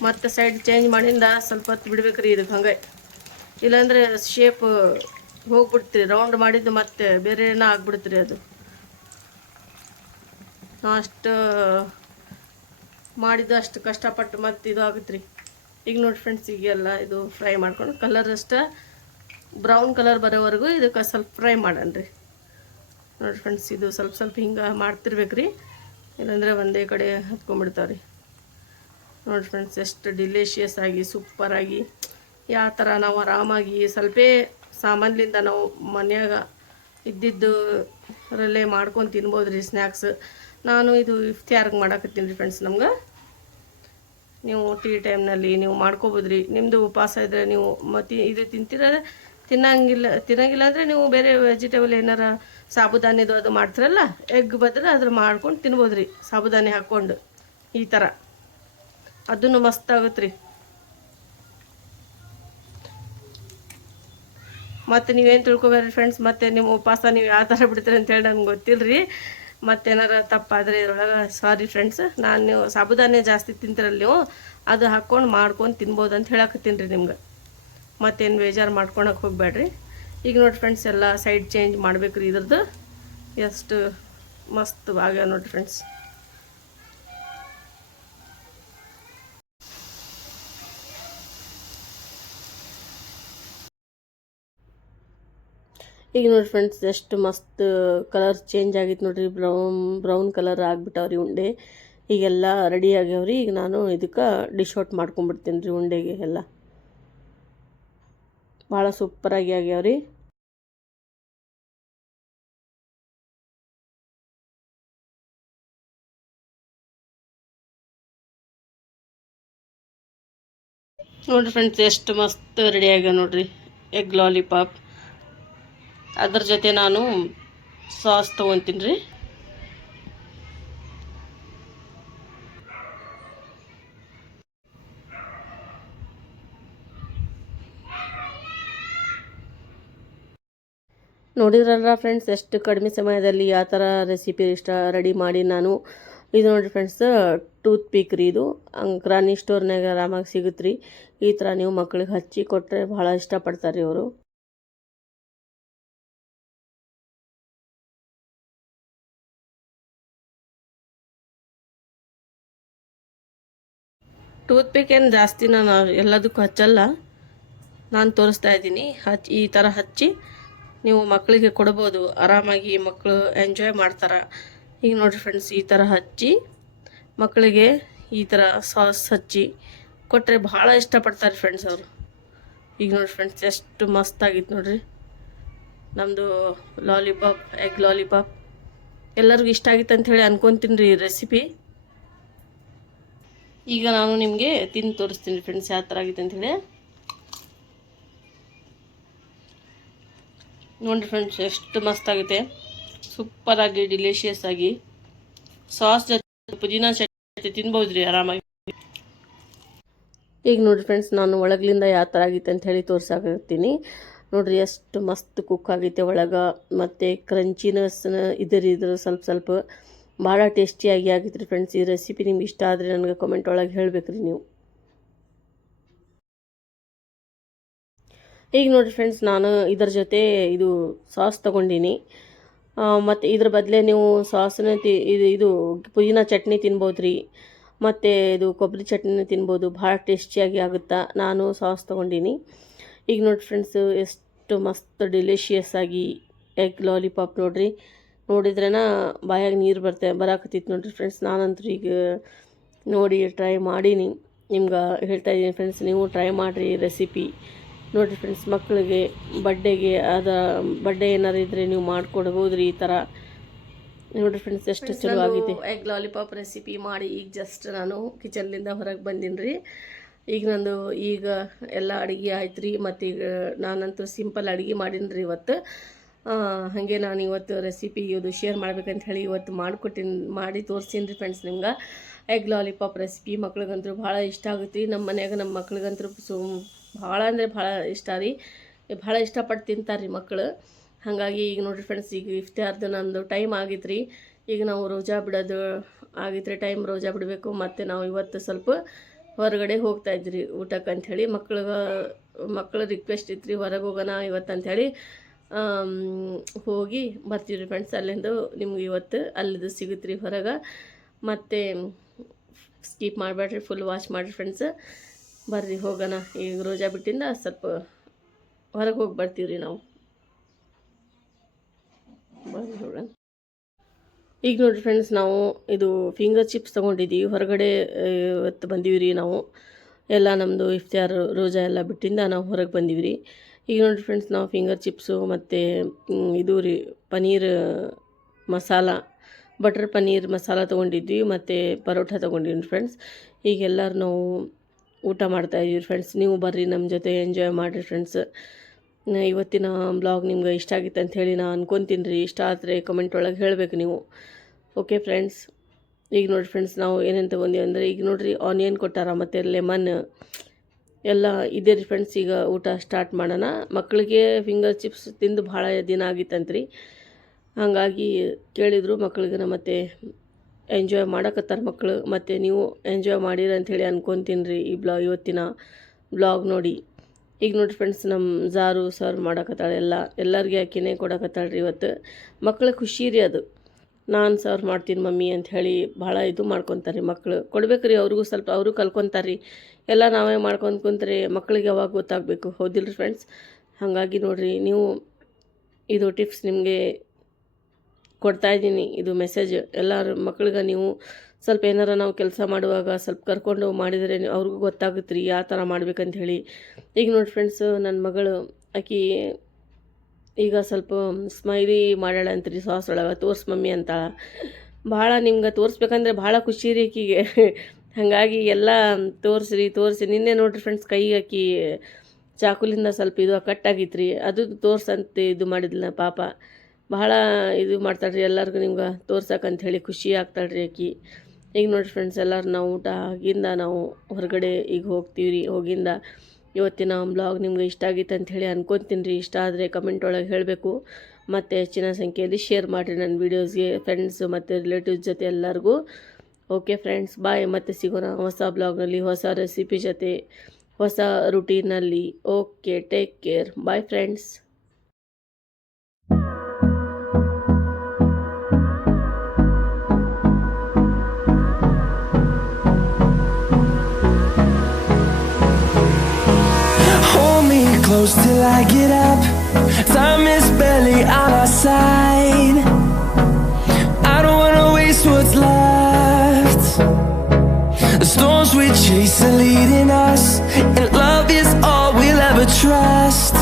ಮತ್ತು ಸೈಡ್ ಚೇಂಜ್ ಮಾಡಿಂದ ಸ್ವಲ್ಪ ಹೊತ್ತು ಬಿಡ್ಬೇಕ್ರಿ ಇದಕ್ಕೆ ಹಂಗೆ, ಇಲ್ಲಾಂದರೆ ಶೇಪ್ ಹೋಗ್ಬಿಡ್ತೀರಿ, ರೌಂಡ್ ಮಾಡಿದ್ದು ಮತ್ತೆ ಬೇರೆ ಏನೋ ಆಗ್ಬಿಡ್ತೀರಿ ಅದು. ನಾವು ಅಷ್ಟು ಮಾಡಿದ್ದು ಅಷ್ಟು ಕಷ್ಟಪಟ್ಟು ಮತ್ತೆ ಇದು ಆಗುತ್ತೆ ರೀ. ಈಗ ನೋಡಿ ಫ್ರೆಂಡ್ಸ್, ಈಗೆಲ್ಲ ಇದು ಫ್ರೈ ಮಾಡ್ಕೊಂಡು ಕಲರ್ ಅಷ್ಟೇ ಬ್ರೌನ್ ಕಲರ್ ಬರೋವರೆಗೂ ಇದಕ್ಕೆ ಸ್ವಲ್ಪ ಫ್ರೈ ಮಾಡಣ್ರಿ. ನೋಡಿ ಫ್ರೆಂಡ್ಸ್, ಇದು ಸ್ವಲ್ಪ ಸ್ವಲ್ಪ ಹಿಂಗೆ ಮಾಡ್ತಿರ್ಬೇಕ್ರಿ, ಇಲ್ಲಾಂದರೆ ಒಂದೇ ಕಡೆ ಹತ್ಕೊಂಡ್ಬಿಡ್ತಾವ್ರಿ. ನೋಡಿ ಫ್ರೆಂಡ್ಸ್, ಎಷ್ಟು ಡಿಲಿಷಿಯಸ್ ಆಗಿ ಸೂಪರಾಗಿ ಯಾವ ಥರ ನಾವು ಆರಾಮಾಗಿ ಸ್ವಲ್ಪ ಸಾಮಾನ್ಲಿಂದ ನಾವು ಮನ್ಯಾಗ ಇದ್ದಿದ್ದು ಅದರಲ್ಲೇ ಮಾಡ್ಕೊಂಡು ತಿನ್ಬೋದು ರೀ ಸ್ನ್ಯಾಕ್ಸ್. ನಾನು ಇದು ಇಫ್ತಿಯಾರ್ಗೆ ಮಾಡಾಕತ್ತೀನಿ ರೀ ಫ್ರೆಂಡ್ಸ್. ನಮ್ಗೆ ನೀವು ಟೀ ಟೈಮ್ನಲ್ಲಿ ನೀವು ಮಾಡ್ಕೋಬೋದು ರೀ. ನಿಮ್ಮದು ಉಪವಾಸ ಇದ್ದರೆ ನೀವು ಮತ್ತು ಇದು ತಿನ್ನಂಗಿಲ್ಲ ಅಂದರೆ ನೀವು ಬೇರೆ ವೆಜಿಟೇಬಲ್ ಏನಾರ ಸಾಬುದಾನಿದು ಅದು ಮಾಡ್ತಿರಲ್ಲ, ಎಗ್ ಬದ್ರೆ ಅದ್ರ ಮಾಡ್ಕೊಂಡು ತಿನ್ಬೋದು ರೀ, ಸಾಬುದಾನಿ ಹಾಕ್ಕೊಂಡು ಈ ಥರ, ಅದನ್ನು ಮಸ್ತ್ ಆಗುತ್ತೆ ರೀ. ಮತ್ತು ನೀವೇನು ತಿಳ್ಕೊಬೇಡ್ರಿ ಫ್ರೆಂಡ್ಸ್, ಮತ್ತು ನಿಮ್ಮ ಉಪವಾಸ ನೀವು ಯಾವ ಥರ ಬಿಡ್ತೀರಿ ಅಂತೇಳಿ ನನಗೆ ಗೊತ್ತಿಲ್ಲ ರೀ. ಮತ್ತೇನಾರ ತಪ್ಪಾದರೆ ಇದ್ರೊಳಗೆ ಸಾರಿ ಫ್ರೆಂಡ್ಸ್. ನಾನು ನೀವು ಸಾಬುದಾನಿ ಜಾಸ್ತಿ ತಿಂತಿರಲ್ಲ, ನೀವು ಅದು ಹಾಕ್ಕೊಂಡು ಮಾಡ್ಕೊಂಡು ತಿನ್ಬೋದು ಅಂತ ಹೇಳಕತ್ತೀನಿ ರೀ ನಿಮ್ಗೆ. ಮತ್ತೇನು ಬೇಜಾರು ಮಾಡ್ಕೊಳಕ್ಕೆ ಹೋಗಬೇಡ್ರಿ. ಈಗ ನೋಡಿ ಫ್ರೆಂಡ್ಸ್, ಎಲ್ಲ ಸೈಡ್ ಚೇಂಜ್ ಮಾಡ್ಬೇಕು ರೀ ಇದ್ರದ್ದು. ಎಷ್ಟು ಮಸ್ತ್ ಆಗ್ಯಾವ ನೋಡಿ ಫ್ರೆಂಡ್ಸ್. ಈಗ ನೋಡಿ ಫ್ರೆಂಡ್ಸ್, ಎಷ್ಟು ಮಸ್ತ್ ಕಲರ್ ಚೇಂಜ್ ಆಗಿತ್ತು ನೋಡ್ರಿ, ಬ್ರೌನ್ ಕಲರ್ ಆಗಿಬಿಟ್ಟವ್ರಿ ಉಂಡೆ. ಈಗೆಲ್ಲ ರೆಡಿ ಆಗ್ಯಾವ್ರಿ. ಈಗ ನಾನು ಇದಕ್ಕೆ ಡಿಶ್ ಔಟ್ ಮಾಡ್ಕೊಂಡ್ಬಿಡ್ತೀನಿ ರೀ ಉಂಡೆಗೆ. ಎಲ್ಲ ಭಾಳ ಸೂಪರಾಗಿ ಆಗ್ಯಾವ್ರಿ. ನೋಡಿರಿ ಫ್ರೆಂಡ್ಸ್, ಎಷ್ಟು ಮಸ್ತ್ ರೆಡಿ ಆಗ್ಯಾವ ನೋಡ್ರಿ ಎಗ್ ಲಾಲಿಪಾಪ್. ಅದ್ರ ಜೊತೆ ನಾನು ಸಾಸ್ ತೊಗೊತೀನಿ ರೀ. ನೋಡಿದ್ರಲ್ಲ ಫ್ರೆಂಡ್ಸ್, ಎಷ್ಟು ಕಡಿಮೆ ಸಮಯದಲ್ಲಿ ಯಾವ ಥರ ರೆಸಿಪಿ ರೆಡಿ ಮಾಡಿ ನಾನು. ಇದು ನೋಡಿರಿ ಫ್ರೆಂಡ್ಸ್, ಟೂತ್ ಪೀಕ್ ರೀ, ಇದು ಗ್ರಾನಿ ಸ್ಟೋರ್ನಾಗ ಆರಾಮಾಗಿ ಸಿಗುತ್ತೆ ರೀ. ಈ ಥರ ನೀವು ಮಕ್ಳಿಗೆ ಹಚ್ಚಿ ಕೊಟ್ಟರೆ ಭಾಳ ಇಷ್ಟಪಡ್ತಾರೆ ರೀ ಅವರು. ಟೂತ್ ಪಿಕ್ ಏನು ಜಾಸ್ತಿ ನಾನು ಎಲ್ಲದಕ್ಕೂ ಹಚ್ಚಲ್ಲ, ನಾನು ತೋರಿಸ್ತಾ ಇದ್ದೀನಿ. ಈ ಥರ ಹಚ್ಚಿ ನೀವು ಮಕ್ಕಳಿಗೆ ಕೊಡ್ಬೋದು, ಆರಾಮಾಗಿ ಮಕ್ಕಳು ಎಂಜಾಯ್ ಮಾಡ್ತಾರೆ. ಈಗ ನೋಡಿರಿ ಫ್ರೆಂಡ್ಸ್, ಈ ಥರ ಹಚ್ಚಿ ಮಕ್ಕಳಿಗೆ ಈ ಥರ ಸಾಸ್ ಹಚ್ಚಿ ಕೊಟ್ಟರೆ ಭಾಳ ಇಷ್ಟಪಡ್ತಾರೆ ಫ್ರೆಂಡ್ಸ್ ಅವರು. ಈಗ ನೋಡಿರಿ ಫ್ರೆಂಡ್ಸ್, ಎಷ್ಟು ಮಸ್ತಾಗಿತ್ತು ನೋಡಿರಿ ನಮ್ಮದು ಲಾಲಿಪಾಪ್, ಎಗ್ ಲಾಲಿಪಾಪ್. ಎಲ್ಲರಿಗೂ ಇಷ್ಟ ಆಗಿತ್ತು ಅಂಥೇಳಿ ಅನ್ಕೊತೀನಿ ರೀ ಈ ರೆಸಿಪಿ. ಈಗ ನಾನು ನಿಮಗೆ ತಿಂದು ತೋರಿಸ್ತೀನಿ ಫ್ರೆಂಡ್ಸ್ ಯಾವ ಥರ ಆಗಿತ್ತು ಅಂಥೇಳಿ. ನೋಡಿರಿ ಫ್ರೆಂಡ್ಸ್, ಎಷ್ಟು ಮಸ್ತಾಗಿದೆ, ಸೂಪರಾಗಿ ಡಿಲಿಷಿಯಸ್ ಆಗಿ. ಸಾಸ್ ಜೊತೆ ಪುದೀನಾ ಚಟ್ನಿ ತಿನ್ಬೋದು ರೀ ಆರಾಮಾಗಿ. ಈಗ ನೋಡಿರಿ ಫ್ರೆಂಡ್ಸ್, ನಾನು ಒಳಗ್ಲಿಂದ ಯಾವ ಥರ ಆಗಿತ್ತು ಅಂಥೇಳಿ ತೋರ್ಸಾಕತ್ತೀನಿ. ನೋಡಿರಿ ಎಷ್ಟು ಮಸ್ತ್ ಕುಕ್ ಆಗೈತೆ ಒಳಗೆ, ಮತ್ತು ಕ್ರಂಚಿನೆಸ್ ಇದ್ರ ಸ್ವಲ್ಪ ಸ್ವಲ್ಪ ಭಾಳ ಟೇಸ್ಟಿಯಾಗಿ ಆಗಿತ್ತು ರೀ ಫ್ರೆಂಡ್ಸ್. ಈ ರೆಸಿಪಿ ನಿಮ್ಗೆ ಇಷ್ಟ ಆದರೆ ನನಗೆ ಕಮೆಂಟ್ ಒಳಗೆ ಹೇಳ್ಬೇಕ್ರಿ ನೀವು. ಈಗ ನೋಡಿರಿ ಫ್ರೆಂಡ್ಸ್, ನಾನು ಇದರ ಜೊತೆ ಇದು ಸಾಸ್ ತೊಗೊಂಡಿನಿ. ಮತ್ತು ಇದ್ರ ಬದಲೇ ನೀವು ಸಾಸನ್ನ ಇದು ಪುದೀನ ಚಟ್ನಿ ತಿನ್ಬೋದು ರೀ, ಮತ್ತು ಇದು ಕೊಬ್ಬರಿ ಚಟ್ನಿನ ತಿನ್ಬೋದು, ಭಾಳ ಟೇಸ್ಟಿಯಾಗಿ ಆಗುತ್ತಾ. ನಾನು ಸಾಸ್ ತೊಗೊಂಡಿನಿ. ಈಗ ನೋಡಿ ಫ್ರೆಂಡ್ಸ್, ಎಷ್ಟು ಮಸ್ತ್ ಡಿಲಿಷಿಯಸ್ ಆಗಿ ಎಗ್ ಲಾಲಿಪಾಪ್ ನೋಡಿರಿ. ನೋಡಿದ್ರೇನ ಬಾಯಾಗ ನೀರು ಬರಾಕತ್ತಿತ್ತು ನೋಡಿರಿ ಫ್ರೆಂಡ್ಸ್. ನಾನಂತೂ ಈಗ ನೋಡಿ ಟ್ರೈ ಮಾಡೀನಿ. ನಿಮ್ಗೆ ಹೇಳ್ತಾ ಇದ್ದೀನಿ ಫ್ರೆಂಡ್ಸ್, ನೀವು ಟ್ರೈ ಮಾಡಿರಿ ರೆಸಿಪಿ. ನೋಡಿರಿ ಫ್ರೆಂಡ್ಸ್, ಮಕ್ಕಳಿಗೆ ಬರ್ಡೇಗೆ ಬರ್ಡೇ ಏನಾರು ಇದ್ದರೆ ನೀವು ಮಾಡಿಕೊಡ್ಬೋದು ರೀ ಈ ಥರ. ನೋಡಿರಿ ಫ್ರೆಂಡ್ಸ್ ಎಷ್ಟು ಚಲೋ ಆಗಿದೆ. ಎಗ್ ಲಾಲಿಪಾಪ್ ರೆಸಿಪಿ ಮಾಡಿ ಈಗ ಜಸ್ಟ್ ನಾನು ಕಿಚನ್ಲಿಂದ ಹೊರಗೆ ಬಂದೀನಿ ರೀ. ಈಗ ಎಲ್ಲ ಅಡುಗೆ ಆಯ್ತು ರೀ. ಮತ್ತು ಈಗ ನಾನಂತೂ ಸಿಂಪಲ್ ಅಡುಗೆ ಮಾಡೀನಿ ರೀ ಇವತ್ತು. ಹಾಗೆ ನಾನು ಇವತ್ತು ರೆಸಿಪಿ ಇದು ಶೇರ್ ಮಾಡ್ಬೇಕಂತ ಹೇಳಿ ಇವತ್ತು ಮಾಡಿ ತೋರಿಸ್ತೀನಿ ರೀ ಫ್ರೆಂಡ್ಸ್ ನಿಮ್ಗೆ. ಎಗ್ ಲಾಲಿಪಾಪ್ ರೆಸಿಪಿ ಮಕ್ಳಿಗಂತೂ ಭಾಳ ಇಷ್ಟ ಆಗುತ್ತೆ ರೀ. ನಮ್ಮ ಮನ್ಯಾಗ ನಮ್ಮ ಮಕ್ಳಿಗಂತೂ ಭಾಳ ಅಂದರೆ ಭಾಳ ಇಷ್ಟ ರೀ. ಭಾಳ ಇಷ್ಟಪಟ್ಟು ತಿಂತಾರೆ ರೀ ಮಕ್ಕಳು. ಹಾಗಾಗಿ ಈಗ ನೋಡಿರಿ ಫ್ರೆಂಡ್ಸ್, ಈಗ ಇಫ್ತಾರ್ದು ನಂದು ಟೈಮ್ ಆಗಿತ್ತು ರೀ. ಈಗ ನಾವು ರೋಜಾ ಬಿಡೋದು ಆಗಿತ್ತು ರೀ, ಟೈಮ್ ರೋಜಾ ಬಿಡಬೇಕು. ಮತ್ತು ನಾವು ಇವತ್ತು ಸ್ವಲ್ಪ ಹೊರಗಡೆ ಹೋಗ್ತಾ ಇದ್ರಿ ಊಟಕ್ಕೆ ಅಂಥೇಳಿ. ಮಕ್ಕಳ ರಿಕ್ವೆಸ್ಟ್ ಇತ್ತು ರೀ, ಹೊರಗೆ ಹೋಗೋಣ ಇವತ್ತು ಅಂಥೇಳಿ. ಹೋಗಿ ಬರ್ತೀವಿ ರೀ ಫ್ರೆಂಡ್ಸ್. ಅಲ್ಲಿಂದ ನಿಮ್ಗೆ ಇವತ್ತು ಅಲ್ಲಿದು ಸಿಗುತ್ತೆ ರೀ ಹೊರಗೆ. ಮತ್ತು ಸ್ಕಿಪ್ ಮಾಡಬೇಡ್ರಿ, ಫುಲ್ ವಾಚ್ ಮಾಡಿರಿ ಫ್ರೆಂಡ್ಸ್. ಬರ್ರಿ ಹೋಗೋಣ. ಈಗ ರೋಜಾ ಬಿಟ್ಟಿಂದ ಸ್ವಲ್ಪ ಹೊರಗೆ ಹೋಗಿ ಬರ್ತೀವಿ ರೀ ನಾವು. ಬರ್ರಿ ಹೋಗೋಣ. ಈಗ ನೋಡಿರಿ ಫ್ರೆಂಡ್ಸ್, ನಾವು ಇದು ಫಿಂಗರ್ ಚಿಪ್ಸ್ ತೊಗೊಂಡಿದ್ದೀವಿ. ಹೊರಗಡೆ ಇವತ್ತು ಬಂದೀವಿ ರೀ ನಾವು. ಎಲ್ಲ ನಮ್ಮದು ಇಫ್ತಾರ್ ರೋಜಾ ಎಲ್ಲ ಬಿಟ್ಟಿಂದ ನಾವು ಹೊರಗೆ ಬಂದೀವಿ ರೀ. ಈಗ ನೋಡಿರಿ ಫ್ರೆಂಡ್ಸ್, ನಾವು ಫಿಂಗರ್ ಚಿಪ್ಸು ಮತ್ತು ಇದು ರೀ ಪನ್ನೀರ್ ಮಸಾಲ, ಬಟರ್ ಪನ್ನೀರ್ ಮಸಾಲ ತೊಗೊಂಡಿದ್ವಿ. ಮತ್ತು ಪರೋಟ ತೊಗೊಂಡಿವಿ ಫ್ರೆಂಡ್ಸ್. ಈಗ ಎಲ್ಲರೂ ನಾವು ಊಟ ಮಾಡ್ತಾಯಿದ್ದೀವಿ ಫ್ರೆಂಡ್ಸ್. ನೀವು ಬರ್ರಿ ನಮ್ಮ ಜೊತೆ ಎಂಜಾಯ್ ಮಾಡಿರಿ ಫ್ರೆಂಡ್ಸ್. ಇವತ್ತಿನ ಬ್ಲಾಗ್ ನಿಮ್ಗೆ ಇಷ್ಟ ಆಗಿತ್ತು ಅಂಥೇಳಿ ನಾನು ಅನ್ಕೊತೀನಿ ರೀ. ಇಷ್ಟ ಆದರೆ ಕಮೆಂಟ್ ಒಳಗೆ ಹೇಳಬೇಕು ನೀವು. ಓಕೆ ಫ್ರೆಂಡ್ಸ್, ಈಗ ನೋಡಿರಿ ಫ್ರೆಂಡ್ಸ್, ನಾವು ಏನೇನು ತೊಗೊಂಡಿವಿ ಅಂದರೆ ಈಗ ನೋಡಿರಿ ಆನಿಯನ್ ಕೊಟ್ಟಾರ ಮತ್ತು ಲೆಮನ್ ಎಲ್ಲ ಇದೆ ರೀ ಫ್ರೆಂಡ್ಸ್. ಈಗ ಊಟ ಸ್ಟಾರ್ಟ್ ಮಾಡೋಣ. ಮಕ್ಕಳಿಗೆ ಫಿಂಗರ್ ಚಿಪ್ಸ್ ತಿಂದು ಭಾಳ ದಿನ ಆಗಿತ್ತಂತ್ರಿ. ಹಾಗಾಗಿ ಕೇಳಿದರು ಮಕ್ಕಳಿಗೆ. ಮತ್ತು ಎಂಜಾಯ್ ಮಾಡಕತ್ತಾರೆ ಮಕ್ಕಳು. ಮತ್ತು ನೀವು ಎಂಜಾಯ್ ಮಾಡಿರಿ ಅಂಥೇಳಿ ಅನ್ಕೊತೀನಿ ರೀ ಈ ಇವತ್ತಿನ ಬ್ಲಾಗ್ ನೋಡಿ. ಈಗ ನೋಡಿ ಫ್ರೆಂಡ್ಸ್, ನಮ್ಮ ಜಾರು ಸರ್ವ್ ಮಾಡಕತ್ತಾಳೆ. ಎಲ್ಲರಿಗೆ ಆಕಿನೇ ಕೊಡಕತ್ತಾಳೆ ರೀ ಇವತ್ತು. ಮಕ್ಕಳ ಖುಷಿ ರೀ ಅದು. ನಾನು ಸರ್ವ್ ಮಾಡ್ತೀನಿ ಮಮ್ಮಿ ಅಂಥೇಳಿ ಭಾಳ ಇದು ಮಾಡ್ಕೊತಾರೆ ಮಕ್ಕಳು. ಕೊಡ್ಬೇಕು ರೀ ಅವ್ರಿಗೂ ಸ್ವಲ್ಪ, ಅವರು ಕಲ್ಕೊತಾರೆ ರೀ. ಎಲ್ಲ ನಾವೇ ಮಾಡ್ಕೊಂಡು ಕುಂತ್ರೆ ಮಕ್ಕಳಿಗೆ ಯಾವಾಗ ಗೊತ್ತಾಗಬೇಕು, ಹೌದಿಲ್ಲ ರೀ ಫ್ರೆಂಡ್ಸ್. ಹಾಗಾಗಿ ನೋಡಿರಿ, ನೀವು ಇದು ಟಿಪ್ಸ್ ನಿಮಗೆ ಕೊಡ್ತಾಯಿದ್ದೀನಿ, ಇದು ಮೆಸೇಜ್. ಎಲ್ಲರ ಮಕ್ಳಿಗೆ ನೀವು ಸ್ವಲ್ಪ ಏನಾರ ನಾವು ಕೆಲಸ ಮಾಡುವಾಗ ಸ್ವಲ್ಪ ಕರ್ಕೊಂಡು ಮಾಡಿದರೆ ಅವ್ರಿಗೂ ಗೊತ್ತಾಗುತ್ತೆ ರೀ ಯಾವ ಥರ ಮಾಡ್ಬೇಕಂತ ಹೇಳಿ. ಈಗ ನೋಡಿ ಫ್ರೆಂಡ್ಸ್, ನನ್ನ ಮಗಳು ಆಕಿ ಈಗ ಸ್ವಲ್ಪ ಸ್ಮೈಲಿ ಮಾಡ್ಯಾಳ ಅಂತ್ರಿ ಸಾಸ್ ಒಳಗೆ. ತೋರ್ಸ್ ಮಮ್ಮಿ ಅಂತಾಳ. ಭಾಳ ನಿಮ್ಗೆ ತೋರಿಸ್ಬೇಕಂದ್ರೆ ಭಾಳ ಖುಷಿ ರೀ ಆಕಿಗೆ. ಹಾಗಾಗಿ ಎಲ್ಲ ತೋರಿಸಿ ನಿನ್ನೆ ನೋಡಿರಿ ಫ್ರೆಂಡ್ಸ್, ಕೈ ಆಕಿ ಚಾಕುಲಿಂದ ಸ್ವಲ್ಪ ಇದು ಕಟ್ಟಾಗಿತ್ತು ರೀ. ಅದು ತೋರ್ಸಂತ ಇದು ಮಾಡಿದ್ಲ ಪಾಪ. ಭಾಳ ಇದು ಮಾಡ್ತಾಳ್ರಿ ಎಲ್ಲರಿಗೂ ನಿಮ್ಗೆ ತೋರ್ಸಕ್ಕಂತ ಹೇಳಿ ಖುಷಿ ಆಗ್ತಾಳ್ರಿ ಆಕಿ. ಈಗ ನೋಡಿರಿ ಫ್ರೆಂಡ್ಸ್, ಎಲ್ಲರೂ ನಾವು ಊಟ ಆಗಿಂದ ನಾವು ಹೊರಗಡೆ ಈಗ ಹೋಗ್ತೀವಿ ರೀ. ಹೋಗಿಂದ ಇವತ್ತಿನ ಬ್ಲಾಗ್ ನಿಮ್ಗೆ ಇಷ್ಟ ಆಗಿತ್ತು ಅಂಥೇಳಿ ಅನ್ಕೊತೀನಿ ರೀ. ಇಷ್ಟ ಆದರೆ ಕಮೆಂಟ್ ಒಳಗೆ ಹೇಳಬೇಕು. ಮತ್ತು ಹೆಚ್ಚಿನ ಸಂಖ್ಯೆಯಲ್ಲಿ ಶೇರ್ ಮಾಡಿರಿ ನನ್ನ ವೀಡಿಯೋಸ್ಗೆ, ಫ್ರೆಂಡ್ಸ್ ಮತ್ತು ರಿಲೇಟಿವ್ಸ್ ಜೊತೆ ಎಲ್ಲರಿಗೂ. Okay friends, bye. ಮತ್ತೆ ಸಿಗೋಣ ಹೊಸ ಬ್ಲಾಗ್ನಲ್ಲಿ, ಹೊಸ ರೆಸಿಪಿ ಜೊತೆ, ಹೊಸ ರುಟೀನಲ್ಲಿ. Okay, take care. Bye friends. Close till I get up. Time is barely on our side. I don't wanna waste what's left. The storms we chase are leading us, and love is all we'll ever trust.